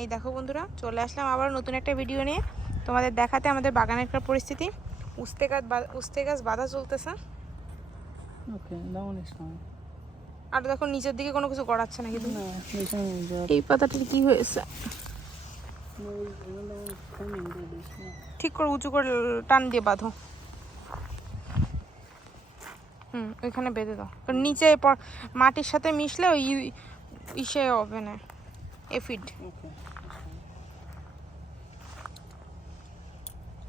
এই দেখো বন্ধুরা চলে আসলাম আবার নতুন একটা ভিডিও নিয়ে। তোমাদের দেখাতে আমাদের বাগানের একটা পরিস্থিতি। উস্তে গাছ উস্তে গাছ বাঁধা চলতেছে। আর দেখো নিচের দিকে কোনো কিছু গড়াচ্ছে না কিন্তু না এই পাতাটার কি হয়েছে? ঠিক করে উঁচু করে টান দিয়ে বাঁধো। হুম ওইখানে বেঁধে দাও। নিচে মাটির সাথে মিশলে ওই ইসে হবে না। এফিড ওকে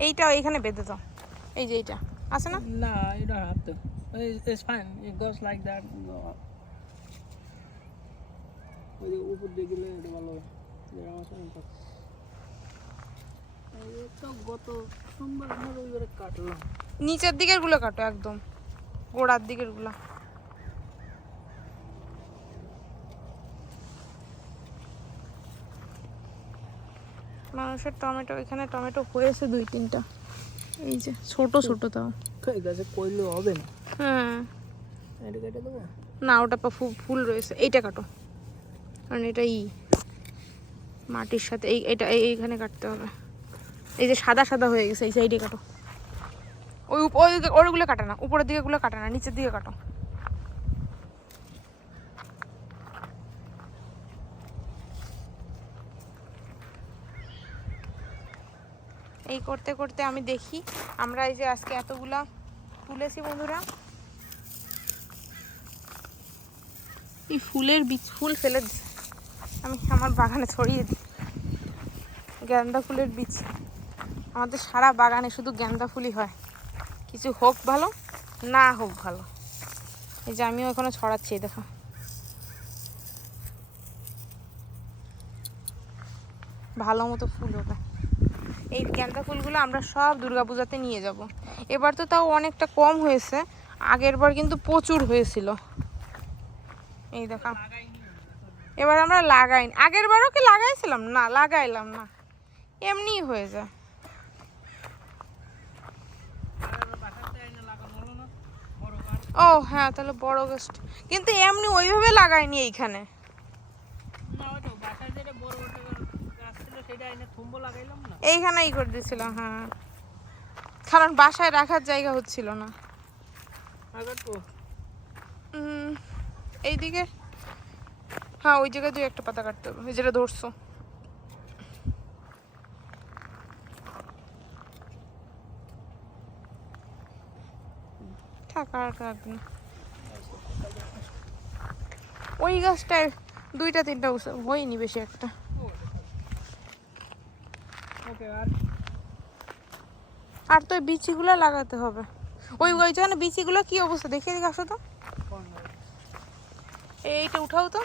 এইটা এইখানে বেঁধে দাও। এই যে এইটা। আছে না? না to. It's, it's fine. It goes like that. go up ওই যে উপর দিয়ে গেলে এটা ভালো। গত সোমবার কাটলাম। নিচের দিকেরগুলো কাটো একদম। গোড়ার দিকেরগুলো মানুষের টমেটো এখানে টমেটো হয়েছে দুই তিনটা। এই যে ছোট ছোট তাও ঠিক আছে কইলে হবে না। হ্যাঁ এটা কেটে দেবো? না ওটা ফুল রয়েছে। এইটা কাটো। কারণ এটা ই। মাটির সাথে এই এটা এই- এইখানে কাটতে হবে। এই যে সাদা সাদা হয়ে গেছে এই সাইডে কাটো। ওই ওই ওইগুলো কাটা না। উপরের দিকে গুলো কাটা না নিচের দিকে কাটো। এই করতে করতে আমি দেখি। আমরা এই যে আজকে এতগুলা তুলেছি বন্ধুরা। এই ফুলের বীজ, ফুল ফেলে আমি আমার বাগানে ছড়িয়ে দিই। গেন্দা ফুলের বীজ। আমাদের সারা বাগানে শুধু গেন্দা ফুলই হয়। কিছু হোক ভালো, না হোক ভালো। এই যে আমিও এখনও ছড়াচ্ছি দেখো। ভালো মতো ফুল হবে এই গেন্দা ফুলগুলো আমরা সব দুর্গাপূজাতে নিয়ে যাব। এবার তো তাও অনেকটা কম হয়েছে, আগের বার কিন্তু প্রচুর হয়েছিল। এই দেখা। এবার আমরা লাগাই, আগের বারও কি লাগাইছিলাম? না, লাগাইলাম না। এমনি হয়ে যায়। ও হ্যাঁ তাহলে বড় গাছ কিন্তু এমনি ওইভাবে লাগাইনি এইখানে। এইখানেই করে দিয়েছিলাম হ্যাঁ। কারণ বাসায় রাখার জায়গা হচ্ছিল না। এইদিকে হ্যাঁ ওই জায়গায় দুই একটা পাতা কাটতে হবে যেটা ধরছো। থাক আর রাখবি না। ওই গাছটায় দুইটা তিনটা হয়নি বেশি একটা। আর। তো বিচিগুলো লাগাতে হবে। ওই ওই যেখানে বিচিগুলো কি অবস্থা? দেখিয়ে দিকে আসো তো। এইটা উঠাও তো।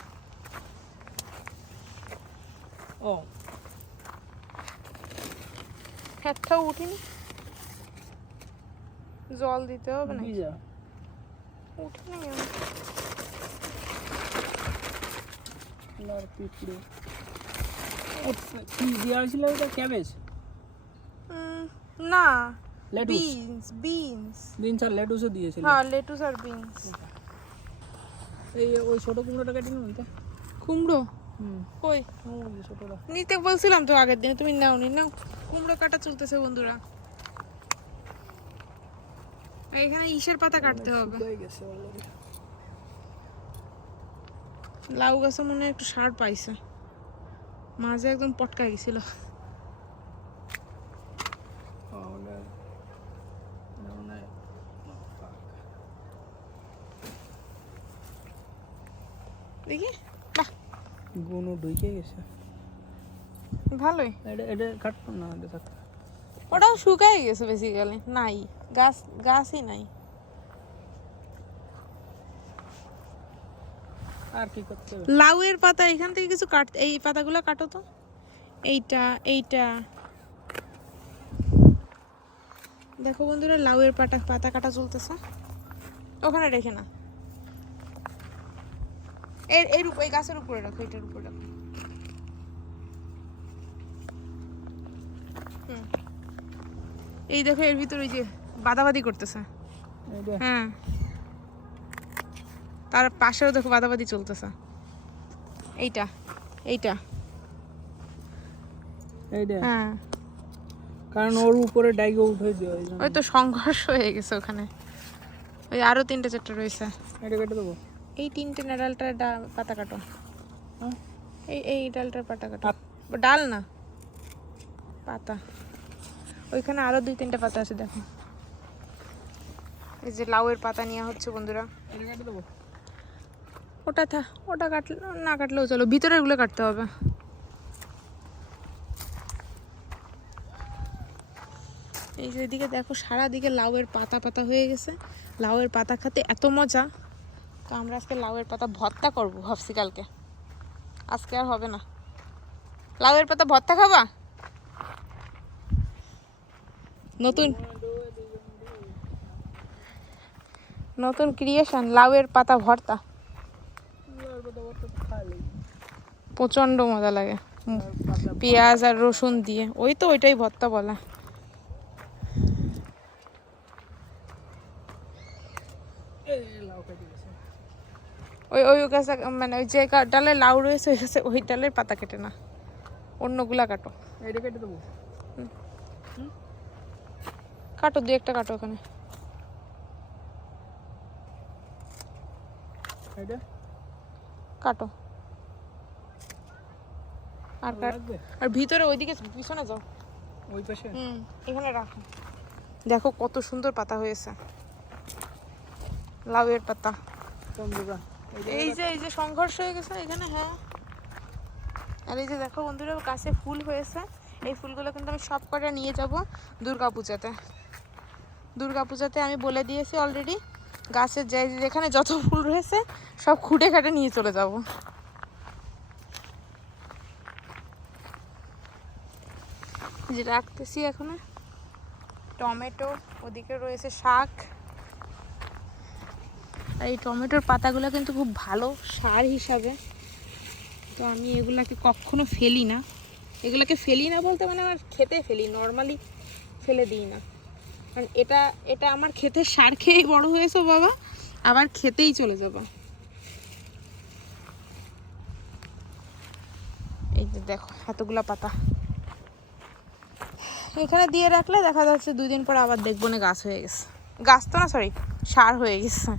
ও। একটাও উঠিনি। জল দিতে হবে না উঠিনি পিঁপড়ে। কি দেওয়া হয়েছিল ওটা? ক্যাবেজ? না লেটুস। বিনস বিনস বিনস আর লেটুসও দিয়েছিল। হ্যাঁ লেটুস আর বিনস এই ওই ছোট কুমড়োটা কেটে কুমড়ো? কই? ছোটটা। নিতে বলছিলাম তো আগের দিনে তুমি নাও নি নাও। কুমড়ো কাটা চলতেছে বন্ধুরা। এখানে ইসের পাতা কাটতে হবে। লাউ গাছে মনে একটু সার পাইছে। মাঝে একদম পটকা গেছিল ওটা ওটা মনে হয় দেখি? বাহ। গুনো ঢুকে গেছে। ভালোই। এটা এটা কাটতো না এটা ওটাও শুকাই গেছে বেসিক্যালি নাই। গাছ গাছই নাই। আর কি করতে লাউয়ের পাতা এখান থেকে কিছু কাট এই পাতাগুলো কাটো তো। এইটা এইটা। দেখো বন্ধুরা লাউয়ের পাতা পাতা কাটা চলতেছে। ওখানে রেখে না। এর এর উপর এই গাছের উপরে রাখো এটার উপরে রাখো। এই দেখো এর ভিতরে ওই যে বাদাবাদি করতেছে। হ্যাঁ। তার পাশেও দেখো বাদাবাদি চলতেছে। এইটা এইটা। এইটা হ্যাঁ। কারণ ওর উপরে ডাইগে উঠে ওই ওই তো সংঘর্ষ হয়ে গেছে ওখানে। ওই আরও তিনটে চারটে রয়েছে। এটা কেটে দেবো? এই তিনটে না ডালটার পাতা কাটো। হ্যাঁ? এই এই ডালটার পাতা কাটো। ডাল না? পাতা। ওইখানে আরও দুই তিনটে পাতা আছে দেখো। এই যে লাউয়ের পাতা নেওয়া হচ্ছে বন্ধুরা। ওটা থা ওটা কাটলে না কাটলেও চলো। ভিতরেরগুলো কাটতে হবে। এই যে এদিকে দেখো সারা দিকে লাউয়ের পাতা পাতা হয়ে গেছে। লাউয়ের পাতা খেতে এত মজা। তো আমরা আজকে লাউয়ের পাতা ভর্তা করব ভাবছি কালকে। আজকে আর হবে না। লাউয়ের পাতা ভর্তা খাবা? নতুন নতুন ক্রিয়েশন লাউয়ের পাতা ভর্তা। প্রচণ্ড মজা লাগে। পেঁয়াজ আর রসুন দিয়ে। ওই তো ওইটাই ভর্তা বলা লাউ কেটে গেছে ওই গাছে মানে ওই যে ডালে লাউ রয়েছে ওই গাছে ওই ডালের পাতা কেটে না। অন্যগুলা কাটো। এটা কেটে দেবো? কাটো দু একটা কাটো ওখানে কাটো। আর আর ভিতরে ওইদিকে পিছনে যাও। ওই পাশে? হুম এখানে রাখো। দেখো কত সুন্দর পাতা হয়েছে। লাউয়ের পাতা। এই যে এই যে সংঘর্ষ হয়ে গেছে এখানে হ্যাঁ। আর এই যে দেখো বন্ধুরা, গাছে ফুল হয়েছে। এই ফুলগুলো কিন্তু আমি সব কটা নিয়ে যাব দুর্গা পূজাতে। দুর্গা পূজাতে আমি বলে দিয়েছি অলরেডি গাছের যে, যেখানে যত ফুল রয়েছে, সব খুঁটে খাটে নিয়ে চলে যাব। যে রাখতেছি এখন। টমেটো, ওদিকে রয়েছে শাক। আর এই টমেটোর পাতাগুলো কিন্তু খুব ভালো সার হিসাবে। তো আমি এগুলাকে কখনো ফেলি না। এগুলাকে ফেলি না বলতে মানে আমার খেতে ফেলি নর্মালি ফেলে দিই না। কারণ এটা এটা আমার খেতে সার খেয়েই বড় হয়েছে বাবা, আবার খেতেই চলে যাব। এই যে দেখো, এতগুলো পাতা। এখানে দিয়ে রাখলে দেখা যাচ্ছে দুই দিন পর আবার দেখব না গাছ হয়ে গেছে। গাছ তো না সরি সার হয়ে গেছে।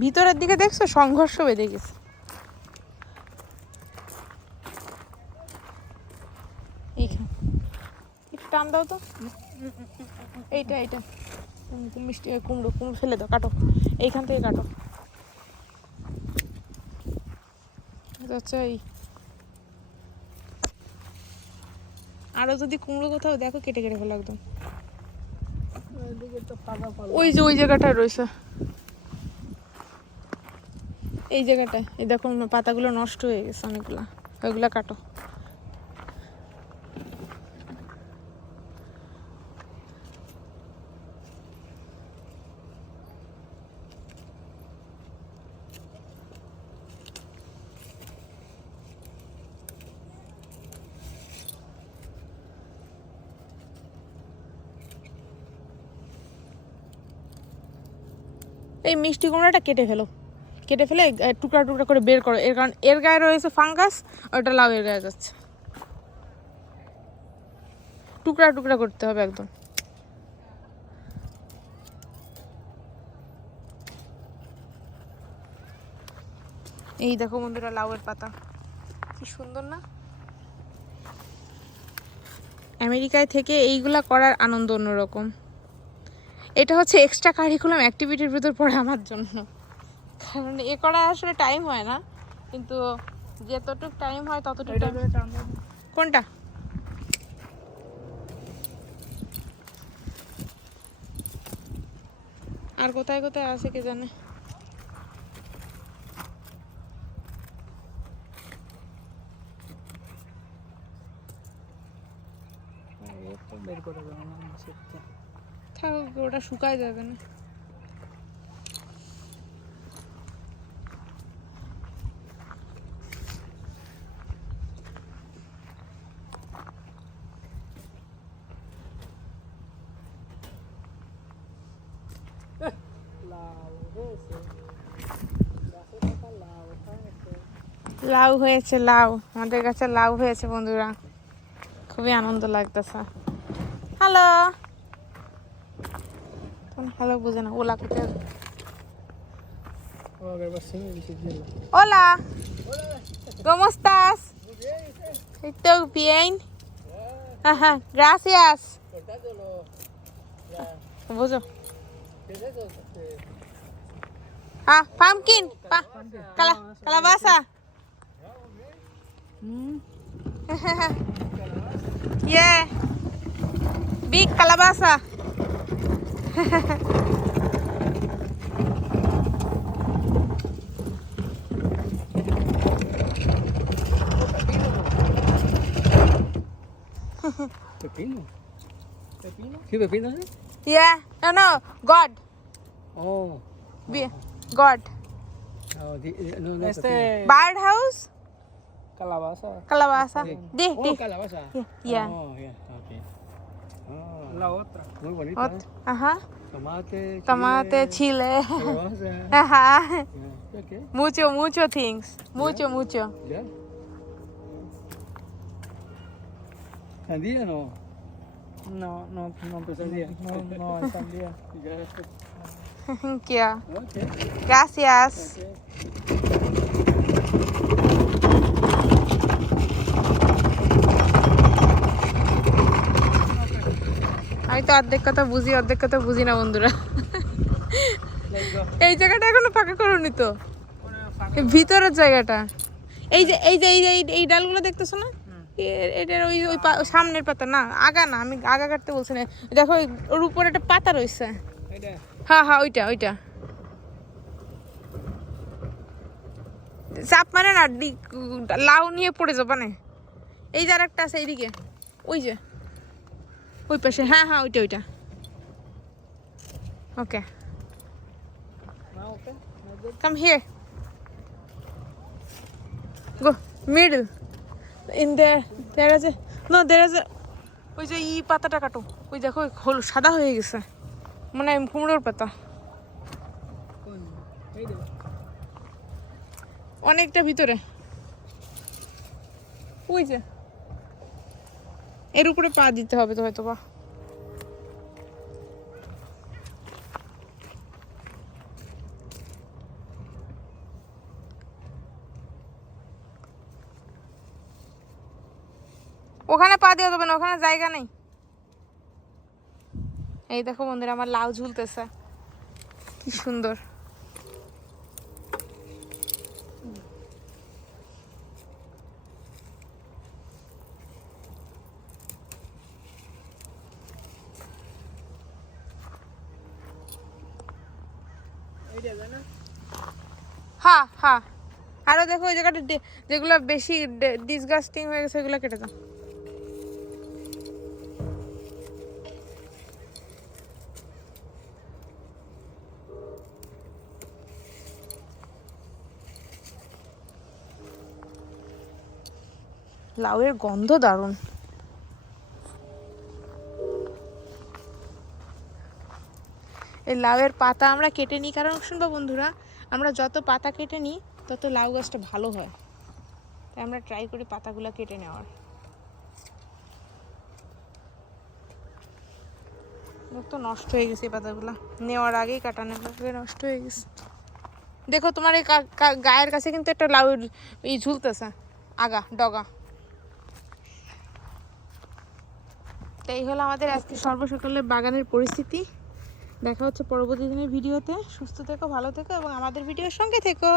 ভিতরের দিকে দেখছ? সংঘর্ষ বেঁধে গেছে। টান দাও তো। এইটা এইটা। মিষ্টি কুমড়ো কুমড়ো ফেলে দাও কাটো। এইখান থেকে কাটো। আচ্ছা এই। আরও যদি কুমড়ো কোথাও দেখো কেটে কেটে ফেলো একদম। ওই যে ওই জায়গাটায় রয়েছে। এই জায়গাটায় এই দেখো পাতাগুলো নষ্ট হয়ে গেছে অনেকগুলা। ওইগুলা কাটো। এই মিষ্টি কুমড়াটা কেটে ফেলো। কেটে ফেলে টুকরা টুকরা করে বের করো। এর কারণ এর গায়ে রয়েছে ফাঙ্গাস ওটা লাউ এর গায়ে যাচ্ছে। টুকরা টুকরা করতে হবে একদম। এই দেখো বন্ধুরা লাউয়ের পাতা। কি সুন্দর না? আমেরিকায় থেকে এইগুলা করার আনন্দ অন্যরকম। এটা হচ্ছে এক্সট্রা কারিকুলাম অ্যাক্টিভিটির ভিতর পড়ে আমার জন্য। কারণ এ করা আসলে টাইম হয় না। কিন্তু যতটুকু টাইম হয় ততটুকু দাও। কোনটা? আর কোথায় কোথায় আছে কে জানে? বের করে দেবো না থাক ওটা শুকায় যাবে না। লাউ লাউ হয়েছে লাউ আমাদের কাছে লাউ হয়েছে বন্ধুরা খুবই আনন্দ লাগতেছে হ্যালো হ্যালো বুঝে না ওলা কোথায় Hola. ¿Cómo estás? Estoy bien. Ajá, gracias. Buzo. Ah, pumpkin. Pa cala calabaza. yeah. Big calabaza. Pepino. ¿Pepino? ¿Sí, pepino? sí? Yeah. No, no. God. Oh. Be God. No, the, di- no, no, Este, Bird house. calabaza. Calabaza. Sí. Di, pepino. di. Oh, calabaza. Yeah. Oh, yeah, okay. Oh, La otra. muy bonita. Ot- ¿eh? Ajá. Tomate, Tomate, chile. calabaza. Ajá. Yeah. Okay. Mucho, mucho things. Mucho, mucho. Yeah. ¿Sandía no? No, no, no día. No, no, es al día. Yeah. Thank you. Okay. Gracias. okay. আমি তো অর্ধেক কথা বুঝি অর্ধেক কথা বুঝি না বন্ধুরা. এই জায়গাটা এখনও ফাঁকা করনি তো ভিতরের জায়গাটা এই যে এই যে এই যে এই- এই ডালগুলো দেখতেছো না এটার ওই ওই পা- সামনের পাতা না আগা না আমি আগা কাটতে বলছি না দেখো ওই- ওর উপরে একটা পাতা রয়েছে Mira. হ্যাঁ হ্যাঁ ওইটা ওইটা চাপ মানে না ডি- লাউ নিয়ে পড়ে যাবা না এই যে আরেকটা আছে এইদিকে ওই যে ওই পাশে হ্যাঁ হ্যাঁ ওইটা ওইটা ওকে Now, okay. Come here. In there, there is a no, there is ওই যে ই পাতাটা কাটো। ওই দেখো হল সাদা হয়ে গেছে। মানে কুমড়োর পাতা। অনেকটা ভিতরে। ওই যে। এর উপরে পা দিতে হবে তো হয়তো বা ওখানে পা দেওয়া যাবে না ওখানে জায়গা নেই। এই দেখো বন্ধুরা, আমার লাউ ঝুলতেছে। কি সুন্দর। হ্যাঁ হ্যাঁ আরও দেখো, ওই জায়গাটা যেগুলো বেশি ডিসগাস্টিং হয়ে গেছে, ওগুলো কেটে দাও। লাউয়ের গন্ধ দারুণ। এই লাউয়ের পাতা আমরা কেটে নিই। কারণ শুনব বন্ধুরা, আমরা যত পাতা কেটে নিই, তত লাউ গাছটা ভালো হয়। তাই আমরা ট্রাই করি পাতাগুলো কেটে নেওয়ার। তো নষ্ট হয়ে গেছে এই পাতাগুলো। নেওয়ার আগেই কাটানো নষ্ট হয়ে গেছে। দেখো তোমার এই গায়ের কাছে কিন্তু একটা লাউ ই ঝুলতেছে। আগা, ডগা। তো এই হলো আমাদের আজকে সর্বসকালের বাগানের পরিস্থিতি। দেখা হচ্ছে পরবর্তী দিনের ভিডিওতে। সুস্থ থেকো, ভালো থেকো এবং আমাদের ভিডিওর সঙ্গে থেকো।